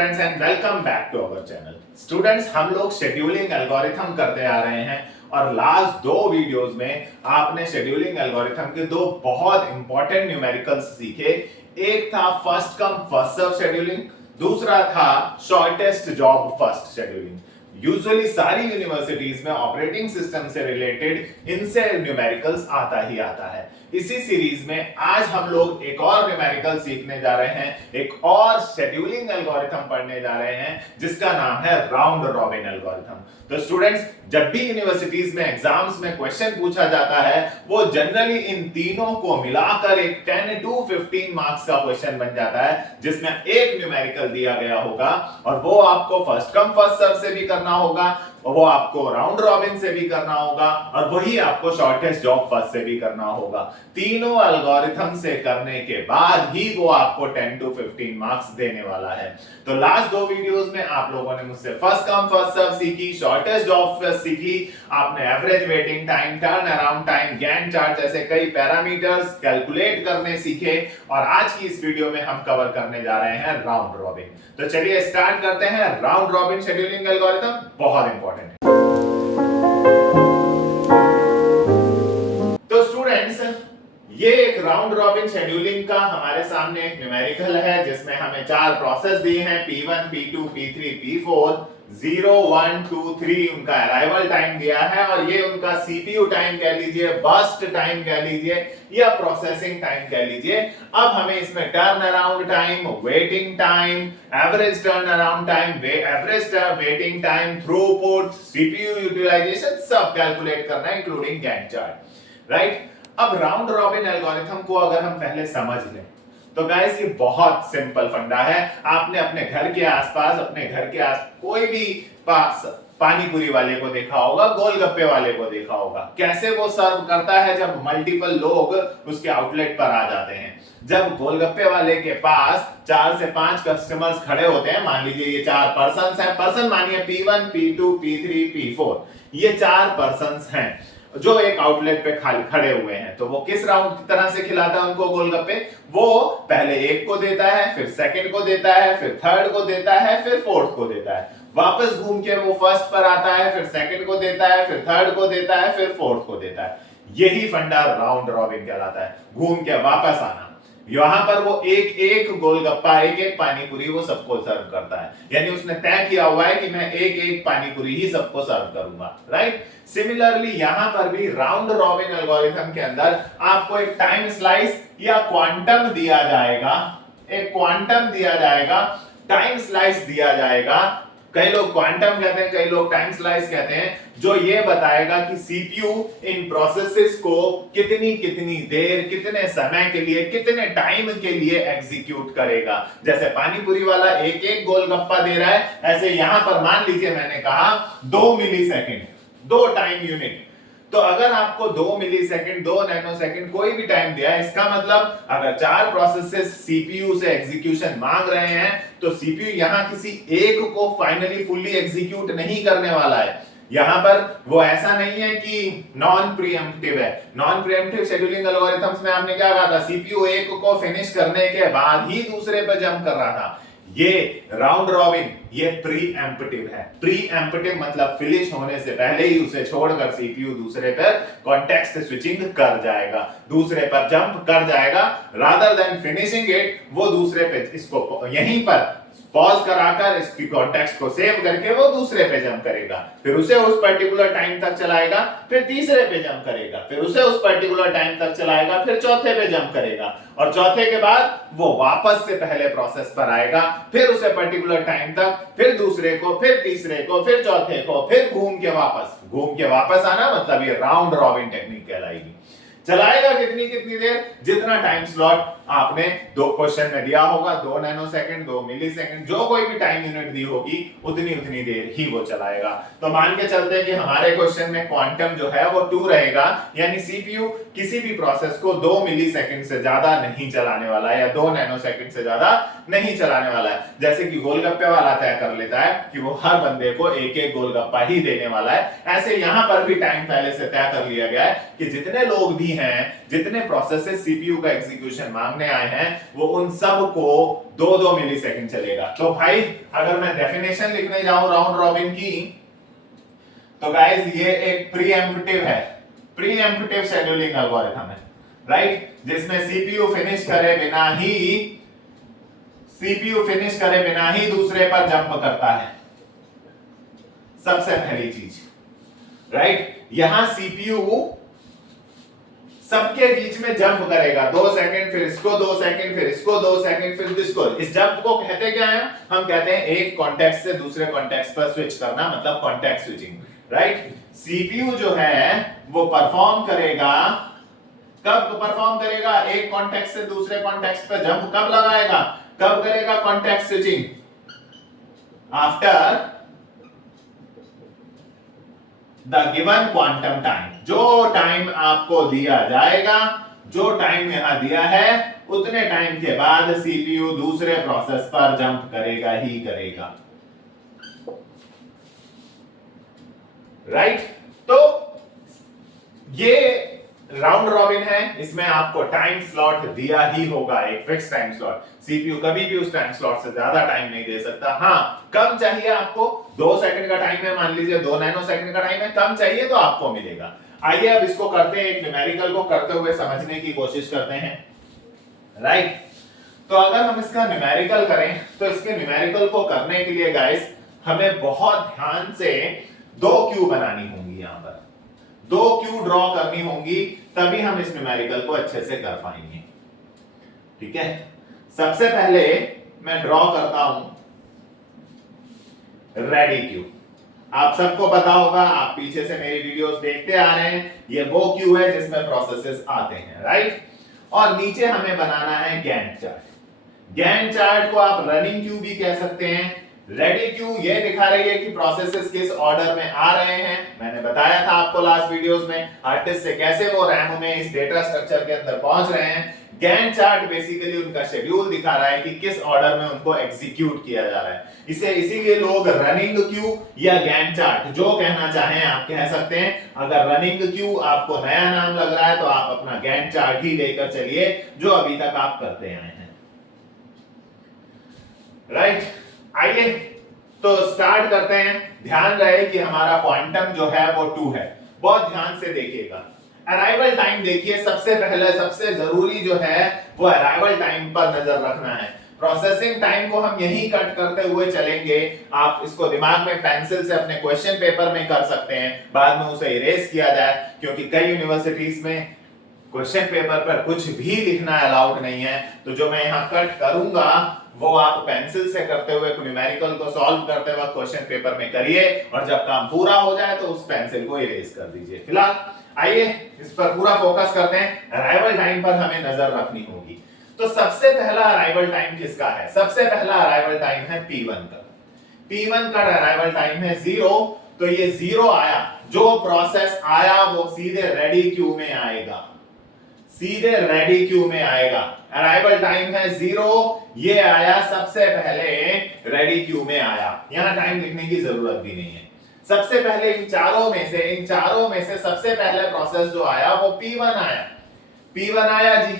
Students and welcome back to our channel. Students, हम लोग scheduling algorithm करते आ रहे हैं और लास्ट दो वीडियोस में आपने शेड्यूलिंग एल्गोरिथम के दो बहुत इंपॉर्टेंट न्यूमेरिकल्स सीखे। एक था first come first serve scheduling, दूसरा था shortest job first scheduling. Usually सारी यूनिवर्सिटीज में ऑपरेटिंग सिस्टम से रिलेटेड इनसे न्यूमेरिकल्स आता ही आता है। इसी सीरीज में आज हम लोग एक और न्यूमेरिकल सीखने जा रहे हैं, एक और शेड्यूलिंग एल्गोरिथम पढ़ने जा रहे हैं जिसका नाम है राउंड रॉबिन एल्गोरिथम। तो स्टूडेंट्स, जब भी यूनिवर्सिटीज में एग्जाम्स में क्वेश्चन पूछा जाता है वो जनरली इन तीनों को मिलाकर एक 10 to 15 मार्क्स का क्वेश्चन बन जाता है जिसमें एक न्यूमेरिकल दिया गया होगा और वो आपको फर्स्ट कम फर्स्ट सर्व से भी करना होगा और वो आपको राउंड रॉबिन से भी करना होगा और वही आपको शॉर्टेस्ट जॉब फर्स्ट से भी करना होगा। तीनों एल्गोरिथम से करने के बाद ही वो आपको 10 to 15 मार्क्स देने वाला है। तो लास्ट दो वीडियोस में आप लोगों ने मुझसे फर्स्ट कम फर्स्ट सर्व सीखी, शॉर्टेस्ट जॉब फर्स्ट सीखी, आपने average waiting time, turn around time, Gantt chart जैसे कई पैरामीटर्स कैलकुलेट करने सीखे और आज की इस वीडियो में हम कवर करने जा रहे हैं राउंड रॉबिन। तो चलिए स्टार्ट करते हैं। राउंड रॉबिन शेड्यूलिंग एल्गोरिथम बहुत इंपॉर्टेंट है। तो स्टूडेंट्स, ये एक राउंड रॉबिन शेड्यूलिंग का हमारे सामने एक न्यूमेरिकल है जिसमें हमें चार प्रोसेस दिए हैं, P1, P2, P3, P4। 0, 1, 2, 3 उनका अराइवल टाइम दिया है और ये उनका सीपीयू टाइम कह लीजिए, बर्स्ट टाइम कह लीजिए या प्रोसेसिंग टाइम कह लीजिए। अब हमें इसमें turn around time, waiting time, average turn around time, average waiting time, throughput, CPU utilisation सब कैलकुलेट करना है इंक्लूडिंग गैंट चार्ट, राइट। अब राउंड रॉबिन एल्गोरिथम को अगर हम पहले समझ लें तो गाइस ये बहुत सिंपल फंडा है। आपने अपने घर के आसपास, अपने घर के आस कोई भी पानी पूरी वाले को देखा होगा, गोलगप्पे वाले को देखा होगा। कैसे वो सर्व करता है जब मल्टीपल लोग उसके आउटलेट पर आ जाते हैं। जब गोलगप्पे वाले के पास 4 से 5 कस्टमर्स खड़े होते हैं, मान लीजिए ये 4 पर्सन्स हैं, पर्सन मानिए P1, P2, P3, P4, ये 4 पर्सन्स हैं जो एक आउटलेट पे खाली खड़े हुए हैं। तो वो किस राउंड की तरह से खिलाता है उनको गोलगप्पे? वो पहले एक को देता है, फिर सेकंड को देता है, फिर थर्ड को देता है, फिर फोर्थ को देता है, वापस घूम के वो फर्स्ट पर आता है, फिर सेकंड को देता है, फिर थर्ड को देता है, फिर फोर्थ को देता है। यही फंडा राउंड रॉबिन कहलाता है, घूम के वापस आना। यहां पर वो एक एक गोलगप्पा, एक एक पानीपुरी वो सबको सर्व करता है, यानी उसने तय किया हुआ है कि मैं एक एक पानीपुरी ही सबको सर्व करूंगा, राइट। सिमिलरली यहां पर भी राउंड रॉबिन एल्गोरिथम के अंदर आपको एक टाइम स्लाइस या क्वांटम दिया जाएगा, एक क्वांटम दिया जाएगा, टाइम स्लाइस दिया जाएगा। कई लोग क्वांटम कहते हैं, कई लोग टाइम स्लाइस कहते हैं, जो ये बताएगा कि सीपीयू इन प्रोसेसेस को कितनी कितनी देर, कितने समय के लिए, कितने टाइम के लिए एग्जीक्यूट करेगा। जैसे पानीपुरी वाला एक एक गोलगप्पा दे रहा है, ऐसे यहां पर मान लीजिए मैंने कहा 2 मिलीसेकंड, 2 टाइम यूनिट। तो अगर आपको 2 मिलीसेकंड, 2 नैनोसेकंड कोई भी टाइम दिया है, इसका मतलब अगर 4 प्रोसेसेस सीपीयू से एग्जीक्यूशन मांग रहे हैं तो सीपीयू यहां किसी एक को फाइनली फुल्ली एग्जीक्यूट नहीं करने वाला है। यहां पर वो ऐसा नहीं है कि नॉन प्रीएम्प्टिव है। नॉन प्रीएम्प्टिव शेड्यूलिंग एल्गोरिथम्स में आपने क्या कहा था? सीपीयू एक को फिनिश करने के बाद ही दूसरे पर जंप कर रहा था। ये राउंड रॉबिन ये प्री एम्प्टिव है। प्री एम्प्टिव मतलब फिनिश होने से पहले ही उसे छोड़कर सीपीयू दूसरे पर कॉन्टेक्स्ट स्विचिंग कर जाएगा, दूसरे पर जंप कर जाएगा। रादर देन फिनिशिंग इट, वो दूसरे पे इसको यहीं पर पॉज कराकर इसकी कॉन्टेक्स्ट को सेव करके वो दूसरे पे जंप करेगा, फिर उसे उस पर्टिकुलर टाइम तक चलाएगा, फिर तीसरे पे जंप करेगा, फिर उसे उस पर्टिकुलर टाइम तक चलाएगा, फिर चौथे पे जंप करेगा और चौथे के बाद वो वापस से पहले प्रोसेस पर आएगा, फिर उसे पर्टिकुलर टाइम तक, फिर दूसरे को, फिर तीसरे को, फिर चौथे को, फिर घूम के वापस आना, मतलब ये राउंड रॉबिन टेक्निक कहलाएगी। चलाएगा कितनी कितनी देर? जितना टाइम स्लॉट आपने दो क्वेश्चन में दिया होगा, 2 नैनोसेकंड, 2 मिलीसेकंड, जो कोई भी टाइम यूनिट दी होगी उतनी उतनी देर ही वो चलाएगा। तो मान के चलते हैं कि हमारे क्वेश्चन में क्वांटम जो है वो 2 रहेगा, यानी सीपीयू किसी भी प्रोसेस को 2 मिलीसेकंड से ज्यादा नहीं चलाने वाला है या 2 नैनोसेकंड से ज्यादा नहीं चलाने वाला है। जैसे कि गोलगप्पे वाला तय कर लेता है कि वो हर बंदे को एक एक गोलगप्पा ही देने वाला है, ऐसे यहां पर भी टाइम पहले से तय कर लिया गया है कि जितने लोग भी हैं, जितने प्रोसेसेस सीपीयू का एग्जीक्यूशन मांगने रखने आए हैं वो उन सब को 2-2 मिलीसेकंड चलेगा। तो भाई अगर मैं डेफिनेशन लिखने जाऊं राउंड रॉबिन की, तो गाइस ये एक प्रीएम्प्टिव है, प्रीएम्प्टिव शेड्यूलिंग एल्गोरिथम है, राइट, जिसमें सीपीयू फिनिश करे बिना ही दूसरे पर जंप करता है, सबसे पहली चीज, राइट। यहां सीपीयू सबके बीच में जंप करेगा 2 सेकंड, फिर इसको 2 सेकंड, फिर इसको 2 सेकंड, फिर इसको। इस जंप को कहते क्या है? हम कहते हैं एक कॉन्टेक्स्ट से दूसरे कॉन्टेक्स्ट पर स्विच करना, मतलब कॉन्टेक्स्ट स्विचिंग, राइट। सीपीयू जो है वो परफॉर्म करेगा, कब परफॉर्म करेगा? एक कॉन्टेक्स्ट से दूसरे कॉन्टेक्स्ट पर जंप कब लगाएगा, कब करेगा context switching? After the given quantum time. जो टाइम आपको दिया जाएगा, जो टाइम यहां दिया है, उतने टाइम के बाद सीपीयू दूसरे प्रोसेस पर जंप करेगा ही करेगा, राइट। तो ये राउंड रॉबिन है, इसमें आपको टाइम स्लॉट दिया ही होगा, एक फिक्स टाइम स्लॉट। सीपीयू कभी भी उस टाइम स्लॉट से ज्यादा टाइम नहीं दे सकता। हाँ, कम चाहिए आपको, 2 सेकंड का टाइम है, मान लीजिए 2 नैनो सेकंड का टाइम है, कम चाहिए तो आपको मिलेगा। आइए अब इसको करते हैं, एक न्यूमेरिकल को करते हुए समझने की कोशिश करते हैं, राइट। तो अगर हम इसका न्यूमेरिकल करें, तो इसके न्यूमेरिकल को करने के लिए गाइस हमें बहुत ध्यान से 2 क्यू बनानी होंगी, यहां पर 2 क्यू ड्रॉ करनी होंगी, तभी हम इस न्यूमेरिकल को अच्छे से कर पाएंगे, ठीक है। सबसे पहले मैं ड्रॉ करता हूं रेडी क्यू। आप सबको पता होगा, आप पीछे से मेरी वीडियोस देखते आ रहे हैं, ये वो क्यू है जिसमें प्रोसेसेस आते हैं, राइट। और नीचे हमें बनाना है गैंट चार्ट। गैंट चार्ट को आप रनिंग क्यू भी कह सकते हैं। रेडी क्यू ये दिखा रही है कि प्रोसेसेस किस ऑर्डर में आ रहे हैं। मैंने बताया था आपको लास्ट वीडियोस में हार्ड डिस्क से कैसे वो रैम में इस डेटा स्ट्रक्चर के अंदर पहुंच रहे हैं। गैंट चार्ट बेसिकली उनका शेड्यूल दिखा रहा है कि किस ऑर्डर में उनको एग्जीक्यूट किया जा रहा है। इसे इसीलिए लोग रनिंग क्यू या गैंट चार्ट जो कहना चाहें आप कह सकते हैं। अगर रनिंग क्यू आपको नया नाम लग रहा है तो आप अपना गैंट चार्ट ही लेकर चलिए, जो अभी तक आप करते आए हैं, राइट। आइए तो स्टार्ट करते हैं। ध्यान रहे कि हमारा क्वांटम जो है वो 2 है, बहुत ध्यान से देखिएगा। अराइवल टाइम देखिए, सबसे पहले सबसे जरूरी जो है वो अराइवल टाइम पर नजर रखना है। प्रोसेसिंग टाइम को हम यही कट करते हुए चलेंगे। आप इसको दिमाग में पेंसिल से अपने क्वेश्चन पेपर में कर सकते हैं, बाद में उसे इरेज किया जाए, क्योंकि कई यूनिवर्सिटीज में क्वेश्चन पेपर पर कुछ भी लिखना अलाउड नहीं है। तो जो मैं यहाँ कट करूंगा वो आप पेंसिल से करते हुए न्यूमेरिकल को सॉल्व करते वक्त क्वेश्चन पेपर में करिए, और जब काम पूरा हो जाए तो उस पेंसिल को इरेज कर दीजिए। फिलहाल आइए इस पर पूरा फोकस करते हैं। अराइवल टाइम पर हमें नजर रखनी होगी। तो सबसे पहला अराइवल टाइम किसका है? सबसे पहला अराइवल टाइम है P1 का। P1 का अराइवल टाइम है 0। तो ये 0 आया, जो प्रोसेस आया वो सीधे रेडी क्यू में आएगा, सीधे रेडी क्यू में आएगा। अराइवल टाइम है 0, ये आया सबसे पहले रेडी क्यू में आया। यहां टाइम लिखने की जरूरत भी नहीं है। सबसे पहले इन चारों में से सबसे पहले प्रोसेस जो आया वो P1 आया। P1 आया जी।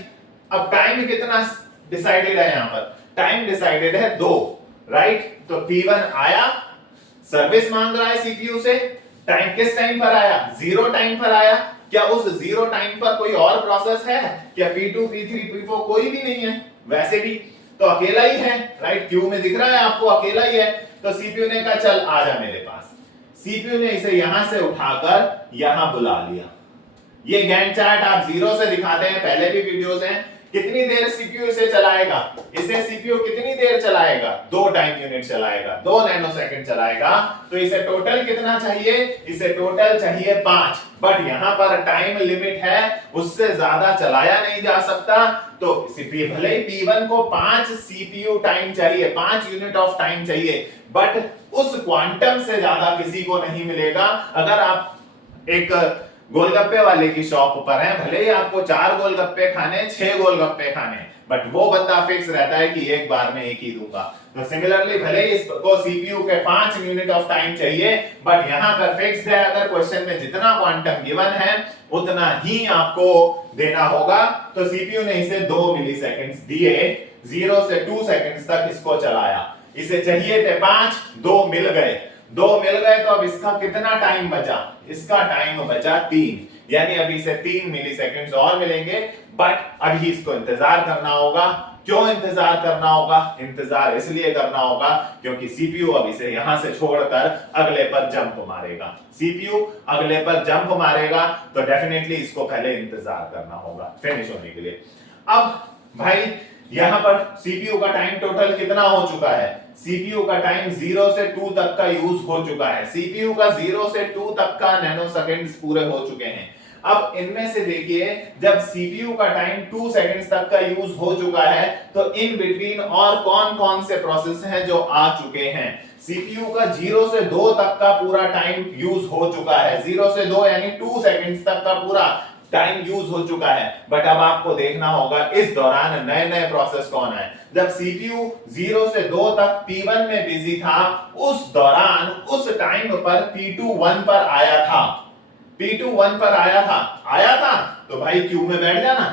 अब टाइम कितना डिसाइडेड है? यहां पर टाइम डिसाइडेड है 2, राइट। तो P1 आया, सर्विस मांग रहा है सीपीयू से। टाइम किस टाइम पर आया? 0 टाइम पर आया। क्या उस 0 टाइम पर कोई और प्रोसेस है? क्या P2 P3 P4 कोई भी नहीं है? वैसे भी तो अकेला ही है, राइट। क्यू में दिख रहा है आपको अकेला ही है। तो सीपीयू ने कहा चल आ जा मेरे पास। सीपीयू ने इसे यहां से उठाकर यहां बुला लिया। ये गैंट चार्ट आप 0 से दिखाते हैं, पहले भी वीडियोस हैं। कितनी देर सीपीयू इसे चलाएगा? इसे सीपीयू कितनी देर चलाएगा? 2 टाइम यूनिट चलाएगा, 2 नैनो सेकंड चलाएगा। तो इसे टोटल कितना चाहिए? इसे टोटल चाहिए 5। बट यहां पर टाइम लिमिट है, उससे ज्यादा चलाया नहीं जा सकता। तो सीपीयू भले ही P1 को 5 सीपीयू टाइम चाहिए, 5 यूनिट ऑफ टाइम चाहिए, बट उस क्वांटम से ज्यादा किसी को नहीं मिलेगा। अगर आप एक गोलगप्पे वाले की शॉप पर हैं, भले ही आपको 4 गोलगप्पे खाने, 6 गोलगप्पे खाने, बट वो बंदा फिक्स रहता है कि एक बार में एक ही दूंगा। तो सिमिलरली भले ही इसको सीपीयू के 5 यूनिट ऑफ टाइम चाहिए, बट यहां पर फिक्स्ड है, अगर क्वेश्चन में जितना क्वांटम गिवन है उतना ही आपको देना होगा। तो सीपीयू ने इसे 2 मिलीसेकंड्स दिए, 0 से 2 सेकंड्स तक इसको चलाया। इसे चाहिए थे 5, 2 मिल गए, 2 मिल गए, तो अब इसका कितना टाइम बचा? इसका टाइम बचा 3, यानी अभी इसे 3 मिलीसेकंड्स और मिलेंगे, बट अभी इसको इंतजार करना होगा। क्यों इंतजार करना होगा? इंतजार इसलिए करना होगा क्योंकि सीपीयू अब इसे यहां से छोड़कर अगले पर जंप मारेगा। सीपीयू अगले पर जंप मारेगा, तो डेफिनेटली इसको पहले इंतजार करना होगा फिनिश होने के लिए। अब भाई यहां पर सीपीयू का टाइम टोटल कितना हो चुका है? सीपीयू का टाइम 0 से 2 तक का यूज हो चुका है। सीपीयू का 0 से 2 तक का नैनो सेकंड्स पूरे हो चुके हैं। अब इनमें से देखिए, जब सीपीयू का टाइम 2 सेकंड्स तक का यूज हो चुका है, तो इन बिटवीन और कौन कौन से प्रोसेस हैं जो आ चुके हैं? सीपीयू का 0 से 2 तक का पूरा टाइम यूज हो चुका है। 0 से 2 यानी 2 सेकंड्स तक का पूरा टाइम यूज हो चुका है, बट अब आपको देखना होगा इस दौरान नए नए प्रोसेस कौन है। जब सीपीयू 0 से 2 तक P1 में बिजी था, उस दौरान उस टाइम पर P2 1 पर आया था। P2 1 पर आया था, तो भाई क्यू में बैठ जाना।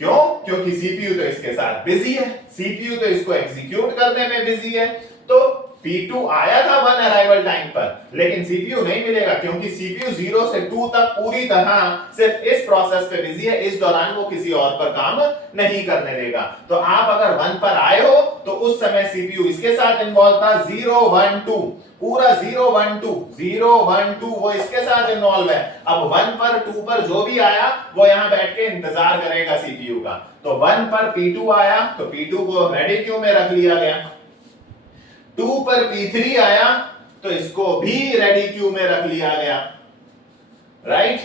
क्यों? क्योंकि सीपीयू तो इसके साथ बिजी है, सीपीयू तो इसको एग्जीक्यूट करने में बिजी है। तो P2 आया था 1 अराइवल टाइम पर, लेकिन सीपीयू नहीं मिलेगा क्योंकि सीपीयू 0 से 2 तक पूरी तरह सिर्फ इस प्रोसेस पे बिजी है। इस दौरान वो किसी और पर काम नहीं करने देगा। तो आप अगर 1 पर आए हो तो उस समय सीपीयू इसके साथ इन्वॉल्व था। 0 1 2 पूरा 0 1 2 0 1 2 वो इसके साथ इन्वॉल्व है। अब 1 पर 2 पर जो भी आया वो यहां बैठ के इंतजार करेगा सीपीयू का। तो 1 पर P2 आया तो P2 को रेडी क्यू में रख लिया गया। 2 पर P3 आया तो इसको भी रेडी क्यू में रख लिया गया, राइट।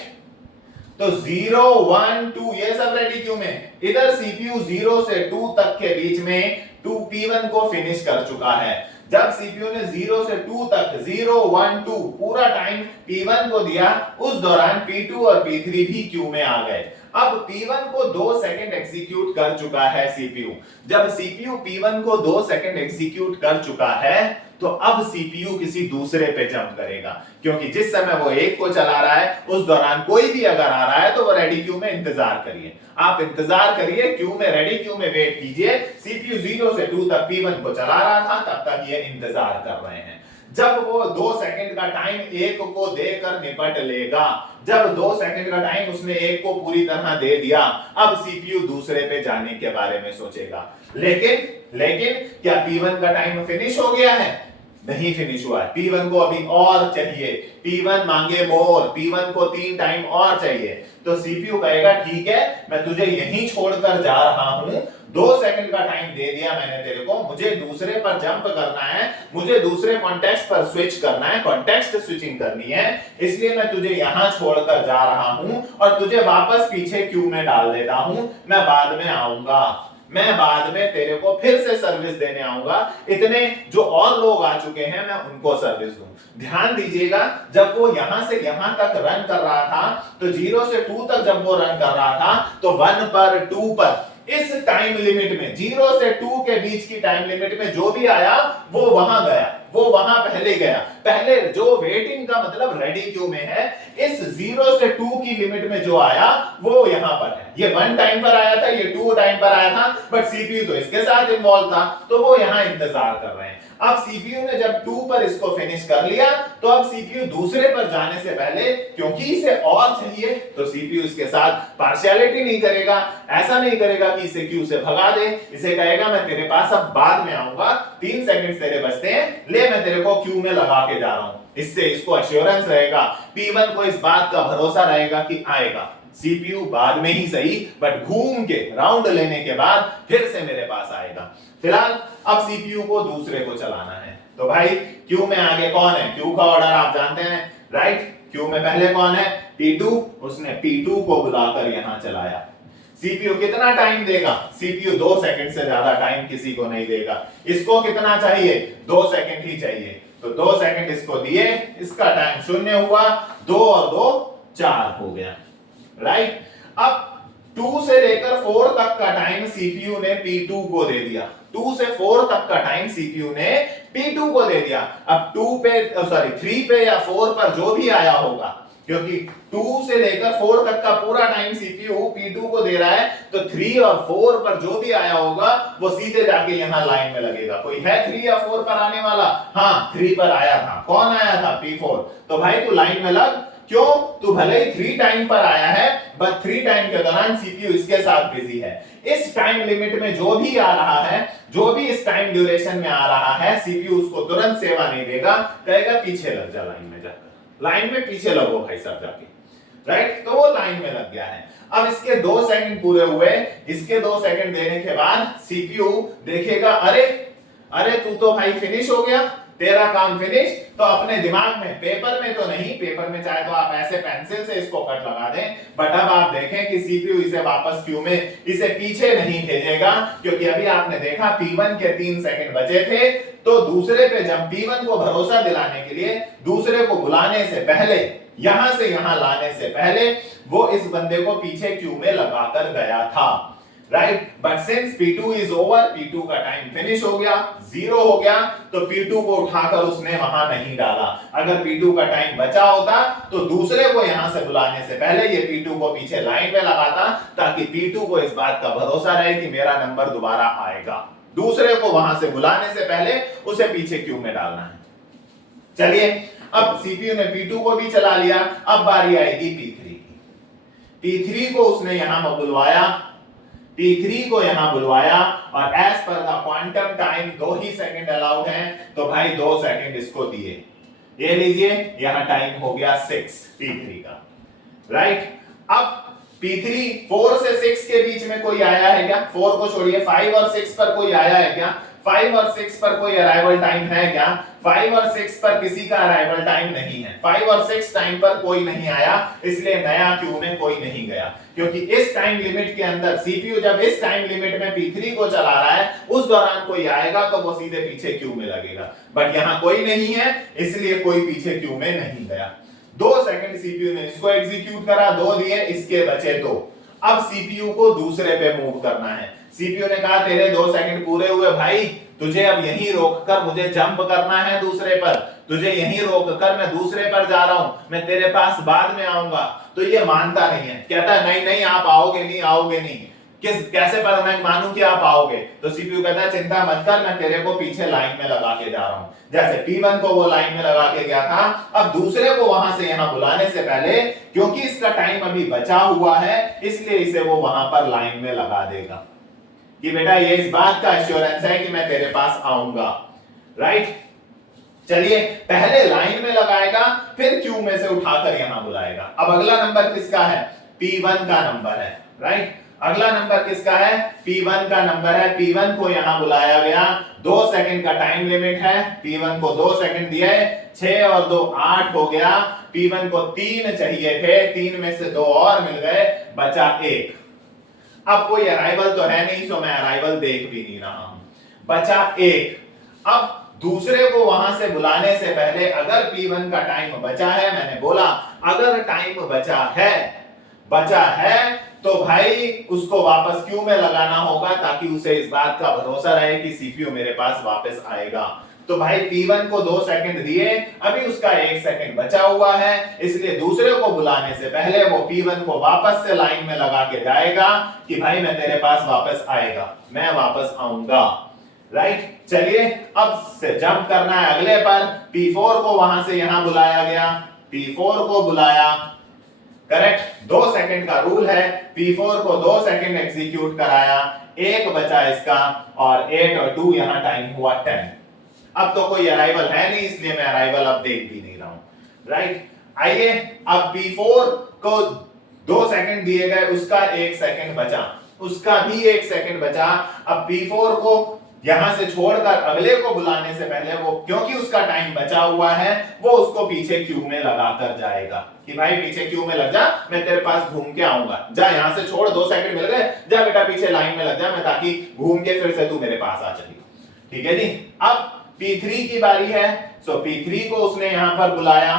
तो 0 1 2 ये सब रेडी क्यू में। इधर सीपीयू 0 से 2 तक के बीच में 2 P1 को फिनिश कर चुका है। जब सीपीयू ने 0 से 2 तक 0 1 2 पूरा टाइम P1 को दिया, उस दौरान P2 और P3 भी क्यू में आ गए। अब P1 को 2 सेकंड एग्जीक्यूट कर चुका है सीपीयू। जब सीपीयू P1 को 2 सेकंड एग्जीक्यूट कर चुका है, तो अब सीपीयू किसी दूसरे पे जंप करेगा, क्योंकि जिस समय वो 1 को चला रहा है उस दौरान कोई भी अगर आ रहा है तो वो रेडी क्यू में इंतजार करिए। आप इंतजार करिए, क्यू में रेडी क्यू में वेट कीजिए। सीपीयू 0 से 2 तक P1 को चला रहा था, तब तक ये इंतजार कर रहे हैं। जब वो 2 सेकंड का टाइम 1 को देकर निपट लेगा, जब 2 सेकंड का टाइम उसने 1 को पूरी तरह दे दिया, अब सीपीयू दूसरे पे जाने के बारे में सोचेगा। लेकिन क्या P1 का टाइम फिनिश हो गया है? नहीं फिनिश हुआ है। P1 को अभी और चाहिए। P1 मांगे मोर, P1 को 3 टाइम और चाहिए। तो सीपीयू कहेगा ठीक है, मैं तुझे यहीं छोड़कर जा रहा हूं। 2 सेकंड का टाइम दे दिया मैंने तेरे को, मुझे दूसरे पर जंप करना है, मुझे दूसरे कॉन्टेक्स्ट पर स्विच करना है, कॉन्टेक्स्ट स्विचिंग करनी है, इसलिए मैं तुझे यहां छोड़कर जा रहा हूं और तुझे वापस पीछे क्यू में डाल देता हूं। मैं बाद में आऊंगा, मैं बाद में तेरे को फिर से सर्विस देने आऊंगा। इतने जो और लोग आ चुके हैं मैं उनको सर्विस दूं। ध्यान दीजिएगा, जब वो यहां से यहां तक रन कर रहा था, तो 0 से 2 तक जब वो रन कर रहा था, तो 1 पर 2 पर इस टाइम लिमिट में 0 से 2 के बीच की टाइम लिमिट में जो भी आया वो वहां गया, वो वहां पहले गया। पहले जो वेटिंग का मतलब रेडी क्यू में है, इस 0 से 2 की लिमिट में जो आया वो यहां पर है। ये 1 टाइम पर आया था, ये 2 टाइम पर आया था, बट सीपीयू तो इसके साथ इन्वॉल्व था, तो वो यहां इंतजार कर रहे हैं। अब सीपीयू ने जब 2 पर इसको फिनिश कर लिया, तो अब सीपीयू दूसरे पर जाने से पहले, क्योंकि इसे और चाहिए, तो सीपीयू इसके साथ पार्शियलिटी नहीं करेगा। ऐसा नहीं करेगा कि इसे क्यू से भगा दे, इसे कहेगा मैं तेरे पास अब बाद में आऊंगा, 3 सेकंड तेरे बचते हैं, ले मैं तेरे को क्यू में लगा के जा रहा हूं। इससे इसको एश्योरेंस रहेगा, P1 को इस बात का भरोसा रहेगा कि आएगा। सीपीयू बाद में ही सही, बट घूम के राउंड लेने के बाद फिर से मेरे पास आएगा। फिलहाल अब सीपीयू को दूसरे को चलाना है। तो भाई क्यू में आगे कौन है? क्यू का ऑर्डर आप जानते हैं, राइट। क्यू में पहले कौन है? P2। उसने P2 को बुलाकर यहां चलाया। सीपीयू कितना टाइम देगा? सीपीयू 2 सेकंड से ज्यादा टाइम किसी को नहीं देगा। इसको कितना चाहिए? 2 सेकंड ही चाहिए। तो 2 सेकंड इसको दिए, इसका टाइम 0 हुआ, 2 और 2 4 हो गया, राइट। अब 2 से लेकर 4 तक का टाइम सीपीयू ने P2 को दे दिया। 2 से 4 तक का टाइम सीपीयू ने P2 को दे दिया। अब 3 पे या 4 पर जो भी आया होगा, क्योंकि 2 से लेकर 4 तक का पूरा टाइम सीपीयू P2 को दे रहा है, तो 3 और 4 पर जो भी आया होगा वो सीधे जाके यहां लाइन में लगेगा। कोई है 3 या 4 पर आने वाला? हाँ, 3 पर आया था। कौन आया था? P4। तो भाई तू लाइन में लग। क्यों? तू भले ही 3 टाइम पर आया है, बट 3 टाइम के दौरान सीपीयू इसके साथ बिजी है। इस टाइम लिमिट में जो भी आ रहा है, जो भी इस टाइम ड्यूरेशन में आ रहा है, सीपीयू उसको तुरंत सेवा नहीं देगा, कहेगा पीछे लग जा, लाइन में जाकर, लाइन में पीछे लगो भाई साहब जाके, राइट। तो वो लाइन में लग गया है। अब इसके 2 सेकंड पूरे हुए, इसके 2 सेकंड देने के बाद सीपीयू देखेगा, अरे तू तो भाई फिनिश हो गया, तेरा काम फिनिश। तो अपने दिमाग में, पेपर में तो नहीं, पेपर में चाहे तो आप ऐसे पेंसिल से इसको कट लगा दें, बट अब आप देखें कि सीपीयू इसे वापस क्यू में, इसे पीछे नहीं भेजेगा, क्योंकि अभी आपने देखा P1 के 3 सेकंड बचे थे। तो दूसरे पे जब P1 को भरोसा दिलाने के लिए, दूसरे को बुलाने से पहले, यहां से यहां लाने से पहले, वो इस बंदे को पीछे क्यू में लगाकर गया था, right. But since P2 is over, P2 का टाइम फिनिश हो गया, 0 हो गया, तो P2 को उठाकर उसने वहां नहीं डाला। अगर P2 का टाइम बचा होता तो दूसरे को यहां से बुलाने से पहले ये P2 को पीछे लाइन में लगाता, ताकि P2 को इस बात का भरोसा रहे कि मेरा नंबर दोबारा आएगा। दूसरे को वहां से बुलाने से पहले उसे पीछे क्यू में डालना है। चलिए, अब सीपीयू ने P2 को भी चला लिया, अब बारी आएगी P3 की। P3 को उसने यहां बुलवाया, P3 को यहां बुलवाया, और as per the quantum time 2 ही सेकंड अलाउड हैं, तो भाई 2 सेकंड इसको दिए। ये लीजिए, यहां टाइम हो गया 6 P3 का, राइट। अब P3 4 से 6 के बीच में कोई आया है क्या? 4 को छोड़िए, 5 और 6 पर कोई आया है क्या? 5 और 6 पर कोई अराइवल टाइम है क्या? 5 और 6 पर किसी का अराइवल टाइम नहीं है। 5 और 6 टाइम पर कोई नहीं आया, इसलिए नया क्यू में कोई नहीं गया, क्योंकि इस टाइम लिमिट के अंदर सीपीयू जब इस टाइम लिमिट में P3 को चला रहा है, उस दौरान कोई आएगा तो वो सीधे पीछे क्यू में लगेगा। बट यहां कोई नहीं है, इसलिए कोई पीछे क्यू में नहीं गया। 2 सेकंड सीपीयू ने इसको एग्जीक्यूट करा, 2 दिए, इसके बचे 2। अब सीपीयू को दूसरे पे मूव करना है। सीपीयू ने कहा तेरे 2 सेकंड पूरे हुए भाई, तुझे अब यहीं रोककर मुझे जंप करना है दूसरे पर, तुझे यहीं रोककर मैं दूसरे पर जा रहा हूं, मैं तेरे पास बाद में आऊंगा। तो ये मानता नहीं है, कहता है नहीं नहीं आप आओगे नहीं, आओगे नहीं। कैसे पर मैं मानूं कि आप आओगे? तो सीपीयू कहता है चिंता मत कर, मैं तेरे को पीछे लाइन में लगा के जा रहा हूं। जैसे P1 को वो लाइन में लगा के गया था, अब दूसरे को वहां से यहां बुलाने से पहले, क्योंकि इसका टाइम अभी बचा हुआ है, इसलिए इसे वो वहां पर लाइन में लगा देगा कि बेटा ये इस बात का एश्योरेंस है कि मैं तेरे पास आऊंगा, राइट। चलिए, पहले लाइन में लगाएगा, फिर क्यू में से उठाकर यहां बुलाएगा। अब अगला नंबर किसका है? P1 का नंबर है, राइट। अगला नंबर किसका है? P1 का नंबर है। P1 को यहां बुलाया गया, 2 सेकंड का टाइम लिमिट है, P1 को 2 सेकंड दिए, 6 और 2 8 हो गया। P1 को 3 चाहिए थे, 3 में से 2 और मिल गए, बचा 1। अब कोई अराइवल तो है नहीं, तो मैं अराइवल देख भी नहीं रहा हूं, बचा 1। अब दूसरे को वहां से बुलाने से पहले, अगर P1 का टाइम बचा है, मैंने बोला अगर टाइम बचा है तो भाई उसको वापस क्यू में लगाना होगा, ताकि उसे इस बात का भरोसा रहे कि सीपीयू मेरे पास वापस आएगा। तो भाई P1 को 2 सेकंड दिए, अभी उसका 1 सेकंड बचा हुआ है, इसलिए दूसरे को बुलाने से पहले वो P1 को वापस से लाइन में लगा के जाएगा कि भाई मैं तेरे पास वापस आएगा, मैं वापस आऊंगा, राइट। चलिए, अब से जंप करना है अगले पर। P4 को वहां से यहां बुलाया गया, P4 को बुलाया, करेक्ट। 2 सेकंड का रूल है, P4 को 2 सेकंड एग्जीक्यूट कराया, 1 बचा इसका, और 8 और 2 यहां टाइम हुआ 10। अब तो कोई अराइवल है नहीं, इसलिए मैं अराइवल अब देख भी नहीं रहा हूं, राइट। आइए, अब P4 को 2 सेकंड दिए गए, उसका 1 सेकंड बचा, उसका भी 1 सेकंड बचा। अब P4 को यहां से छोड़कर अगले को बुलाने से पहले वो, क्योंकि उसका टाइम बचा हुआ है, वो उसको पीछे क्यू में लगाकर जाएगा कि भाई पीछे क्यू में लग जा, मैं तेरे पास घूम के आऊंगा। जा, यहां से छोड़, 2 सेकंड मिल गए, जा बेटा पीछे लाइन में लग जा, मैं ताकि घूम के फिर से तू मेरे पास आ चली। ठीक है जी। अब P3 की बारी है, सो P3 को उसने यहां पर बुलाया।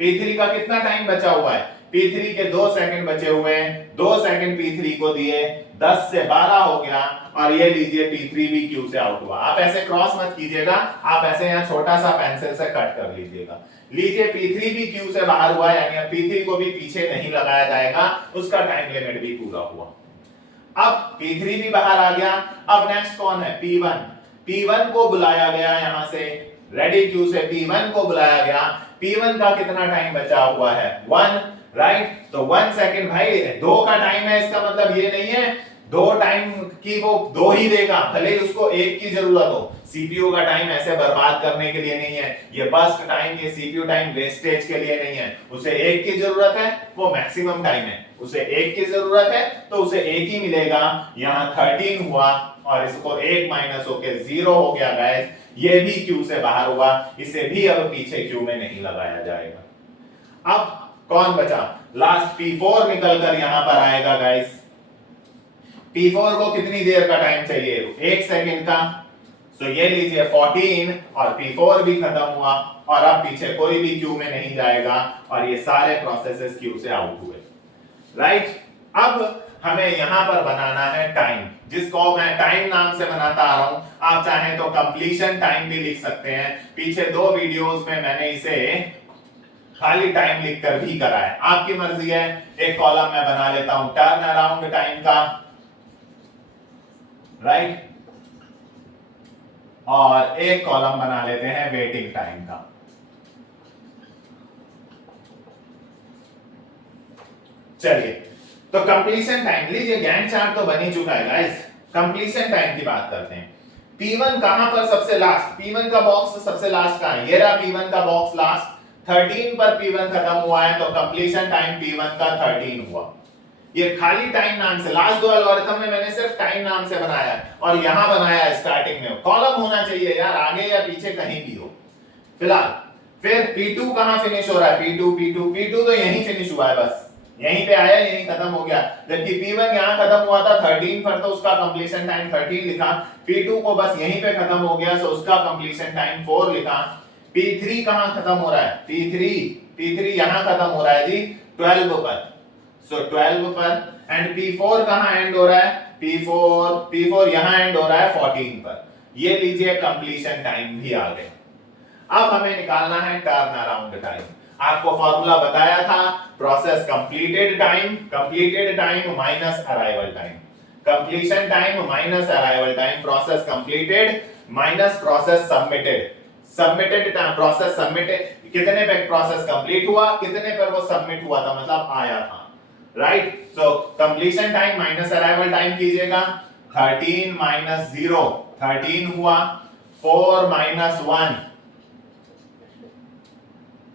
P3 का कितना टाइम बचा हुआ है? P3 के 2 सेकंड बचे हुए हैं, 2 सेकंड P3 को दिए, 10 से 12 हो गया, और ये लीजिए P3 भी Q से आउट हुआ। आप ऐसे क्रॉस मत कीजिएगा, आप ऐसे यहाँ छोटा सा पेंसिल से कट कर लीजिएगा। लीजिए P3 भी Q से बाहर हुआ, यानी अब P3 को भी पीछे नहीं लगाया जाएगा, उसका टाइम लिमिट भी पूरा हुआ। अब P3 भी बाहर आ गया। अब नेक्स्ट कौन है? P1। P1 को बुलाया गया यहां से, रेडी क्यू से P1 को बुलाया गया। P1 का कितना टाइम बचा हुआ है? 1, राइट। तो 1 सेकंड भाई 2 का टाइम है, इसका मतलब ये नहीं है 2 टाइम की वो 2 ही देगा, भले ही उसको 1 की जरूरत हो। सीपीयू का टाइम ऐसे बर्बाद करने के लिए नहीं है, ये बस्ट टाइम, ये सीपीयू टाइम वेस्टेज के लिए नहीं है। उसे 1 की जरूरत है, वो मैक्सिमम टाइम है, उसे 1 की जरूरत है तो उसे 1 ही मिलेगा। यहाँ 13 हुआ और इसको 1 माइनस होके 0 हो गया गाइस। ये भी क्यू से बाहर हुआ, इसे भी अब पीछे क्यू में नहीं लगाया जाएगा। अब कौन बचा? लास्ट P4 निकलकर यहां पर आएगा गाइस। P4 को कितनी देर का टाइम चाहिए? 1 सेकंड का। तो ये लीजिए 14 और P4 भी खत्म हुआ, और अब पीछे कोई भी क्यू में नहीं जाएगा, और ये सारे प्रोसेसेस क्यू से आउट हुए, राइट। अब हमें यहां पर बनाना है टाइम, जिसको मैं टाइम नाम से बनाता आ रहा हूं। आप चाहें तो कंप्लीशन टाइम भी लिख सकते हैं, पीछे 2 वीडियोस में मैंने इसे खाली टाइम लिखकर भी करा है, आपकी मर्जी है। एक कॉलम मैं बना लेता हूं टर्न अराउंड टाइम का, राइट, और एक कॉलम बना लेते हैं वेटिंग टाइम का। चलिए, तो कंप्लीशन टाइम, लीजिए गैंट चार्ट तो बन ही चुका है गाइस। कंप्लीशन टाइम की बात करते हैं। P1 कहां पर सबसे लास्ट? P1 का बॉक्स सबसे लास्ट कहां है? ये रहा P1 का बॉक्स लास्ट। 13 पर P1 खत्म हुआ है, तो कंप्लीशन टाइम P1 का 13 हुआ। ये खाली टाइम नाम से, लास्ट 2 एल्गोरिथम में मैंने सिर्फ टाइम नाम से बनाया है, और यहां बनाया है स्टार्टिंग में। कॉलम होना चाहिए यार, आगे या पीछे कहीं भी हो। फिलहाल फिर P2 कहां फिनिश हो रहा है? P2 तो यहीं फिनिश हुआ है, बस यहीं पे आया, यहीं खत्म हो गया। जबकि P1 यहां खत्म हुआ था 13 पर, तो उसका कंप्लीशन टाइम 13 लिखा। P2 को बस यहीं पे खत्म हो गया, तो उसका कंप्लीशन टाइम 4 लिखा। P3 कहां खत्म हो रहा है? P3 यहां खत्म हो रहा है जी 12 पर, सो 12 पर। एंड P4 कहां एंड हो रहा है? P4 यहां एंड हो रहा है 14 पर। ये लीजिए कंप्लीशन टाइम भी आ गया। अब हमें निकालना है टर्न अराउंड टाइम। आपको फॉर्मूला बताया था, process completed time minus arrival time, completion time minus arrival time, process completed minus process submitted time, process submitted कितने पे प्रोसेस कंप्लीट हुआ, कितने पर वो सबमिट हुआ था, मतलब आया था, right. So completion time minus arrival time कीजिएगा। 13 माइनस 0 13 हुआ, 4 माइनस 1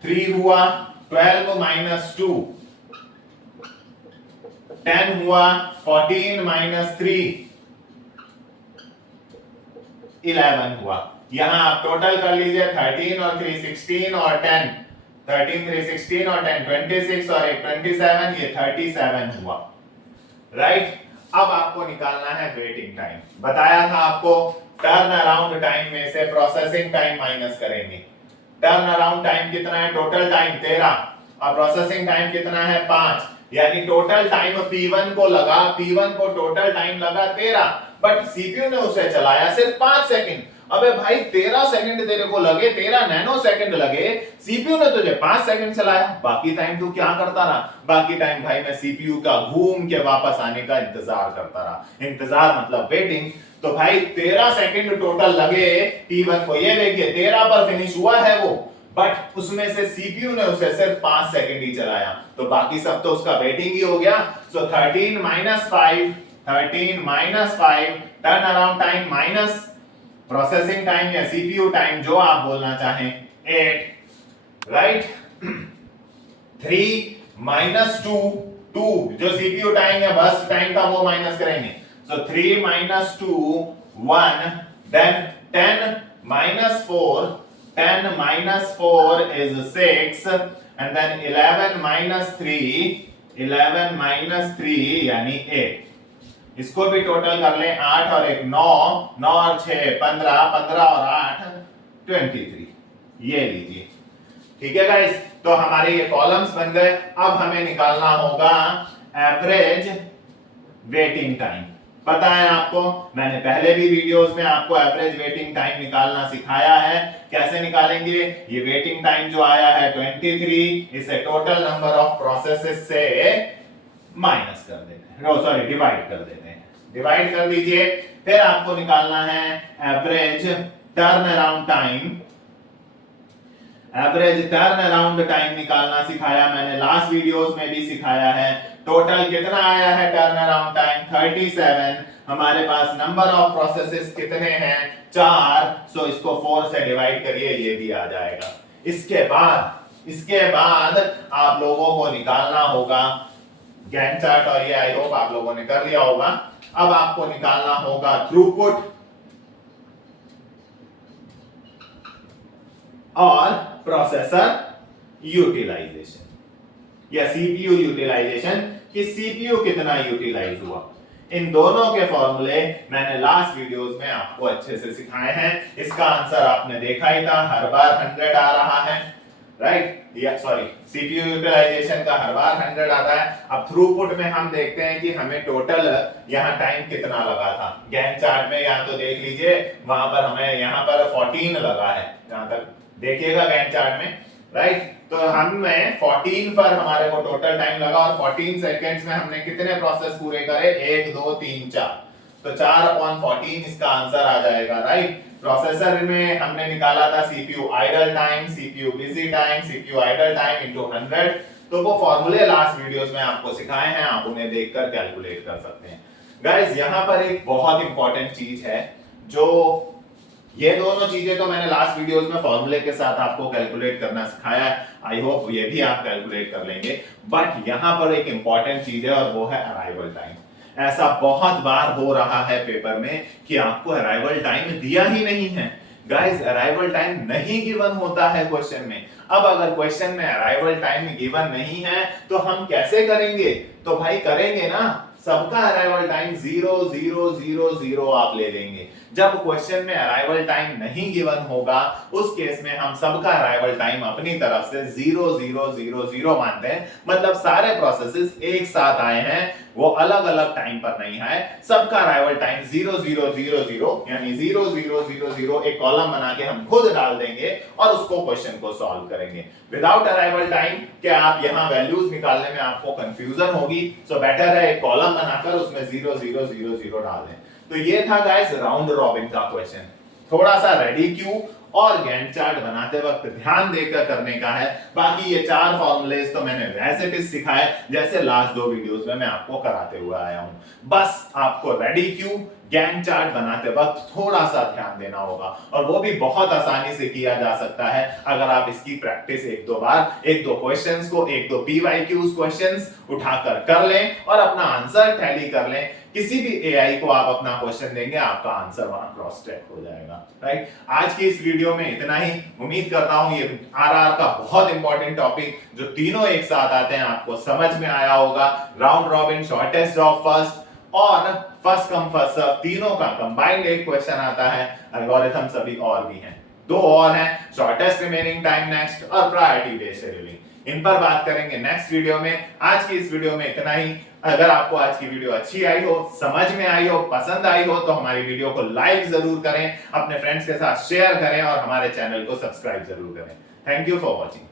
3 हुआ, 12 माइनस 2 10 हुआ, 14 माइनस 3 11 हुआ। यहां आप टोटल कर लीजिए, 13 और 3 16 और 10, 13 3 16 और 10 26 और 1 27, ये 37 हुआ, राइट। अब आपको निकालना है वेटिंग टाइम। बताया था आपको टर्न अराउंड टाइम में से प्रोसेसिंग टाइम माइनस करेंगे। टर्न अराउंड टाइम कितना है? टोटल टाइम 13 और प्रोसेसिंग टाइम कितना है? 5, यानी टोटल टाइम P1 को लगा, P1 को टोटल टाइम लगा 13, बट सीपीयू ने उसे चलाया सिर्फ 5 सेकंड। अबे भाई 13 सेकंड तेरे को लगे, 13 नैनो सेकंड लगे, सीपीयू ने तुझे 5 सेकंड चलाया, बाकी टाइम तू क्या करता रहा? बाकी टाइम भाई मैं सीपीयू का घूम के वापस आने का इंतजार करता रहा। इंतजार मतलब वेटिंग। तो भाई 13 सेकंड टोटल लगे P1 को, ये देखिए 13 पर फिनिश हुआ है वो, बट उसमें से सीपीयू ने उसे सिर्फ 5 सेकंड ही चलाया, तो बाकी सब तो उसका वेटिंग ही हो गया। सो 13 minus 5 turn around time minus processing time या सीपीयू टाइम, जो आप बोलना चाहें, 8, राइट। 3 माइनस 2 जो सीपीयू टाइम या बस टाइम था वो माइनस करेंगे, so 3 minus 2 1, then 10 minus 4 is 6, and then 11 minus 3 यानी 8। इसको भी टोटल कर लें, 8 और 1 9, 9 और 6 15, 15 और 8 23, ये लीजिए। ठीक है गाइस, तो हमारे ये कॉलम्स बन गए। अब हमें निकालना होगा एवरेज वेटिंग टाइम। पता है आपको, मैंने पहले भी वीडियोस में आपको एवरेज वेटिंग टाइम निकालना सिखाया है। कैसे निकालेंगे? ये वेटिंग टाइम जो आया है 23, इसे टोटल नंबर ऑफ प्रोसेसेस से माइनस कर देते हैं, सॉरी डिवाइड कर देते हैं। डिवाइड कर दीजिए। फिर आपको निकालना है average turn around time. Average turn around time निकालना सिखाया मैंने, लास्ट वीडियोस में भी सिखाया है। टोटल कितना आया है टर्न अराउंड टाइम? 37। हमारे पास नंबर ऑफ प्रोसेसेस कितने हैं? 4। सो इसको 4 से डिवाइड करिए, ये भी आ जाएगा। इसके बाद आप लोगों को निकालना होगा गैंट चार्ट, और ये आई होप आप लोगों ने कर लिया होगा। अब आपको निकालना होगा थ्रूपुट और प्रोसेसर यूटिलाइजेशन या सीपीयू यूटिलाइजेशन, कि सीपीयू कितना यूटिलाइज हुआ। इन दोनों के फॉर्मूले मैंने लास्ट वीडियोस में आपको अच्छे से सिखाए हैं। इसका आंसर आपने देखा ही था, हर बार 100 आ रहा है, राइट? या सॉरी, सीपीयू यूटिलाइजेशन का हर बार 100 आता है। अब थ्रूपुट में हम देखते हैं कि हमें टोटल यहाँ टाइम कितना लगा था। गैंट चार्ट में यहाँ तो देख लीजिए, वहां पर हमें यहाँ पर 14 लगा है, जहां तक देखिएगा गैंट चार्ट में, राइट? तो हमें 14 पर हमारे को टोटल टाइम लगा, और 14 सेकंड्स में हमने कितने प्रोसेस पूरे करे? 1 2 3 4। तो 4/14 इसका आंसर आ जाएगा, राइट? प्रोसेसर में हमने निकाला था CPU idle time, CPU busy time, CPU idle time into 100। तो वो फॉर्मूले लास्ट वीडियोस में आपको सिखाए हैं, आप उन्हें देखकर कैलकुलेट कर सकते हैं। गाइस, यहां पर एक बहुत इंपॉर्टेंट चीज है, जो ये दोनों चीजें तो मैंने लास्ट वीडियोस में फॉर्मूले के साथ आपको कैलकुलेट करना सिखाया है। आई होप ये भी आप कैलकुलेट कर लेंगे। बट यहां पर एक इंपॉर्टेंट चीज है, और वो है अराइवल टाइम। ऐसा बहुत बार हो रहा है पेपर में कि आपको अराइवल टाइम दिया ही नहीं है। गाइस, अराइवल टाइम नहीं गिवन होता है क्वेश्चन में। अब अगर क्वेश्चन में अराइवल टाइम गिवन नहीं है तो हम कैसे करेंगे? तो भाई करेंगे ना, सबका अराइवल टाइम 0 0 0 0 आप ले लेंगे। जब क्वेश्चन में अराइवल टाइम नहीं गिवन होगा, उस केस में हम सबका अराइवल टाइम अपनी तरफ से 0 0 0 0 मानते हैं। मतलब सारे प्रोसेसेस एक साथ आए हैं, वो अलग अलग टाइम पर नहीं आए। सबका अराइवल टाइम 0 0 0 0 यानी 0 0 0 0 एक कॉलम बना के हम खुद डाल देंगे और उसको क्वेश्चन को सॉल्व करेंगे। विदाउट अराइवल टाइम के आप यहां वैल्यूज निकालने में आपको कंफ्यूजन होगी, सो बेटर है एक कॉलम बनाकर उसमें 0 0 0 0 डाल दें। तो ये था गाइस राउंड रॉबिन का क्वेश्चन। थोड़ा सा रेडी क्यू और गैंट चार्ट बनाते वक्त ध्यान देकर करने का है। बाकी ये 4 फॉर्मूलेज तो मैंने वैसे भी सिखाए जैसे लास्ट 2 वीडियोस में मैं आपको कराते हुए आया हूं। बस आपको रेडी क्यू गैंट चार्ट बनाते वक्त थोड़ा सा ध्यान देना होगा, और वो भी बहुत आसानी से किया जा सकता है अगर आप इसकी प्रैक्टिस 1-2 बार 1-2 क्वेश्चंस को 1-2 पीवाईक्यूज क्वेश्चंस उठाकर कर लें और अपना आंसर टैली कर लें। किसी भी एआई को आप अपना क्वेश्चन देंगे, आपका आंसर वहां क्रॉस चेक हो जाएगा, राइट? आज की इस वीडियो में इतना ही। उम्मीद करता हूं ये आरआर का बहुत इंपॉर्टेंट टॉपिक जो तीनों एक साथ आते हैं आपको समझ में आया होगा। Round robin, shortest job first और फर्स्ट कम फर्स्ट सर्व, तीनों का कंबाइंड एक क्वेश्चन आता है। एल्गोरिथम सभी और भी हैं, 2 और हैं, शॉर्टेस्ट रिमेनिंग टाइम नेक्स्ट और प्रायोरिटी बेस्ड शेड्यूलिंग। इन पर बात करेंगे नेक्स्ट वीडियो में। आज की इस वीडियो में इतना ही। अगर आपको आज की वीडियो अच्छी आई हो, समझ में आई हो, पसंद आई हो, तो हमारी वीडियो को लाइक जरूर करें, अपने फ्रेंड्स के साथ शेयर करें और हमारे चैनल को सब्सक्राइब जरूर करें। Thank you for watching.